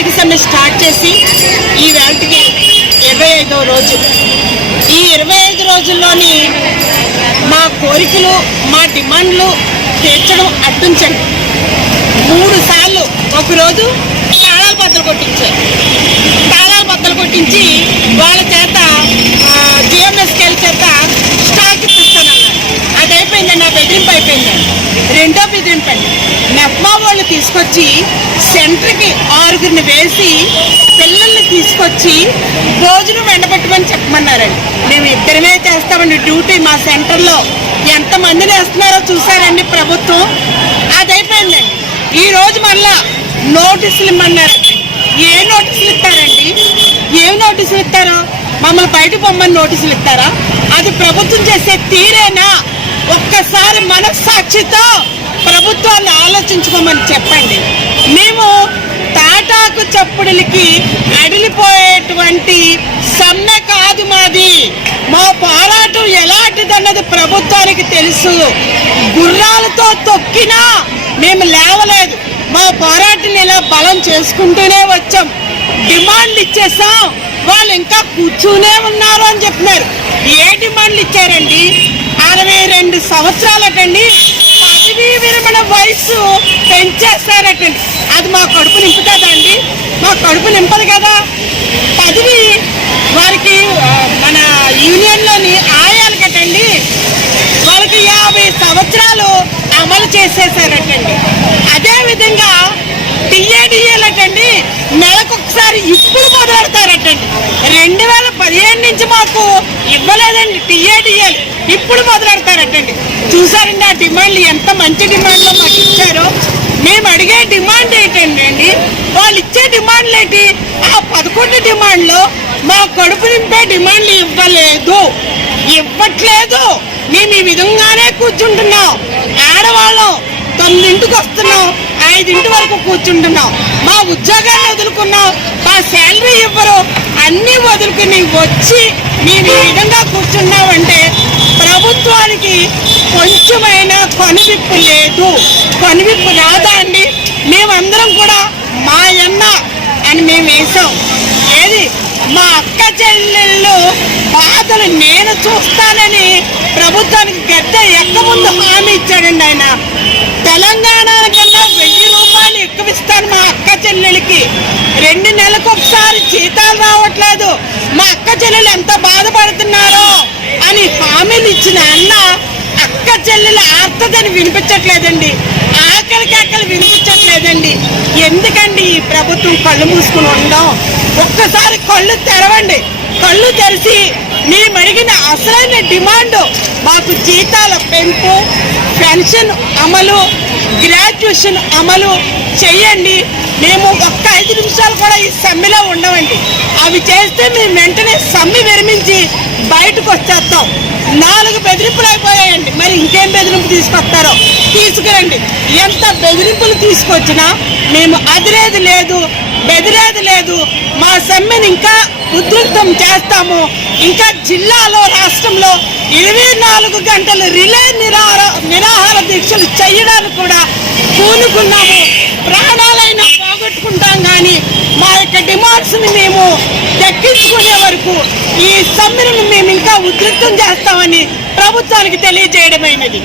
ఆర్థిక సమ్మె స్టార్ట్ చేసి ఈ వేళకి 25వ రోజు. ఈ 25 రోజుల్లోని మా కోరికలు, మా డిమాండ్లు తీర్చడం అడ్డుంచండి. 3 సార్లు ఒకరోజు తాళాలు బద్దలు కొట్టించారు. తాళాలు బద్దలు కొట్టించి వాళ్ళ చేత జిఎంఎస్కేల చేత స్టాక్ ఇప్పిస్తానన్నారు. అది అయిపోయిందండి, ఆ బెదిరింపు అయిపోయిందండి. రెండో బెదిరింపు అండి, మెప్మా వాళ్ళు తీసుకొచ్చి సెంటర్కి 6గురిని వేసి పిల్లల్ని తీసుకొచ్చి భోజనం వెండబెట్టమని చెప్పమన్నారండి. మేము ఇద్దరమే చేస్తామండి డ్యూటీ. మా సెంటర్లో ఎంతమందిని వేస్తున్నారో చూసారండి ప్రభుత్వం. అది అయిపోయిందండి. ఈరోజు మళ్ళా నోటీసులు ఇమ్మన్నారండి. ఏ నోటీసులు ఇస్తారండి? ఏం నోటీసులు ఇస్తారో? మమ్మల్ని బయట పొమ్మని నోటీసులు ఇస్తారా? అది ప్రభుత్వం చేసే తీరేనా? ఒక్కసారి మనస్సాక్షితో ప్రభుత్వాన్ని ఆలోచించుకోమని చెప్పండి. మేము తాటాకు చప్పుడులకి అడిలిపోయేటువంటి సమ్మె కాదు మాది. మా పోరాటం ఎలాంటిదన్నది ప్రభుత్వానికి తెలుసు. గుర్రాలతో తొక్కినా మేము లేవలేదు. మా పోరాటాన్ని ఇలా బలం చేసుకుంటూనే వచ్చాం. డిమాండ్లు ఇచ్చేసాం, వాళ్ళు ఇంకా కూర్చునే ఉన్నారు అని చెప్తున్నారు. ఏ డిమాండ్లు ఇచ్చారండి? 62 సంవత్సరాలటండి పదవీ విరమణ వయసు పెంచేస్తారటండి. అది మా కడుపు నింపుతుందండి? మా కడుపు నింపదు కదా. పదవి వారికి మన యూనియన్లోని ఆయాలకటండి వాళ్ళకి 50 సంవత్సరాలు అమలు చేసేసారటండి. అదేవిధంగా టీఏడిఏలటండి నెలకొకసారి ఇప్పుడు మొదలెడతారటండి. 2017 నుంచి మాకు ఇవ్వలేదండి టీఏడిఏలు, ఇప్పుడు మొదలెడతారటండి. చూసారండి ఆ డిమాండ్లు ఎంత మంచి డిమాండ్లో మాకు ఇచ్చారో. మేము అడిగే డిమాండ్ ఏంటండి? వాళ్ళు ఇచ్చే డిమాండ్లు ఏంటి? ఆ 11 డిమాండ్లో మా కడుపు నింపే డిమాండ్లు ఇవ్వట్లేదు. మేము ఈ విధంగానే కూర్చుంటున్నాం. ఆడవాళ్ళం 9ంటికి వస్తున్నాం, 5 వరకు కూర్చుంటున్నాం. మా ఉద్యోగాన్ని వదులుకున్నాం, మా శాలరీ ఇవ్వరు. అన్నీ వదులుకుని వచ్చి మేము ఈ విధంగా కూర్చున్నామంటే ప్రభుత్వానికి కొంచెమైనా కనువిప్పు లేదు. కనువిప్పు రాదా అండి? మేమందరం కూడా మా అన్న అని మేము వేసాం. ఏది మా అక్క చెల్లెళ్ళు బాధలు నేను చూస్తానని ప్రభుత్వానికి గడ్డ ఎక్కముందు హామీ ఇచ్చాడండి ఆయన. తెలంగాణ కన్నా 1000 రూపాయలు ఎక్కువ ఇస్తాను మా అక్క చెల్లెలకి. 2 నెలలకు ఒకసారి జీతాలు రావట్లేదు. మా అక్క చెల్లెలు ఎంత బాధపడుతున్నారో అని హామీలు ఇచ్చిన అన్న అక్క చెల్లెలు ఆర్తదని వినిపించట్లేదండి. ఆకలికి వినిపించట్లేదండి. ఎందుకండి ఈ ప్రభుత్వం కళ్ళు మూసుకుని ఉండడం? ఒక్కసారి కళ్ళు తెరవండి. కళ్ళు తెరిచి మేము అడిగిన అసలైన డిమాండ్ మాకు జీతాల పెంపు, పెన్షన్ అమలు, గ్రాడ్యుయేషన్ అమలు చేయండి. మేము ఒక్క 5 నిమిషాలు కూడా ఈ సమ్మెలో ఉండవండి. అవి చేస్తే మేము వెంటనే సమ్మె విరమించి బయటకు వచ్చేస్తాం. 4 బెదిరింపులు అయిపోయాయండి. మరి ఇంకేం బెదిరింపు తీసుకొస్తారో తీసుకురండి. ఎంత బెదిరింపులు తీసుకొచ్చినా మేము అదిరేది లేదు, బెదిరేది లేదు. మా సమ్మెను ఇంకా ఉధృతం చేస్తాము. ఇంకా జిల్లాలో, రాష్ట్రంలో 24 గంటలు రిలే నిరాహార దీక్షలు చేయడానికి కూడా పూనుకున్నాము. ప్రాణాలైనా పోగొట్టుకుంటాం కానీ మా యొక్క డిమాండ్స్ని మేము దక్కించుకునే వరకు ఈ సమ్మెను మేము ఇంకా ఉధృతం చేస్తామని ప్రభుత్వానికి తెలియజేయడమైనది.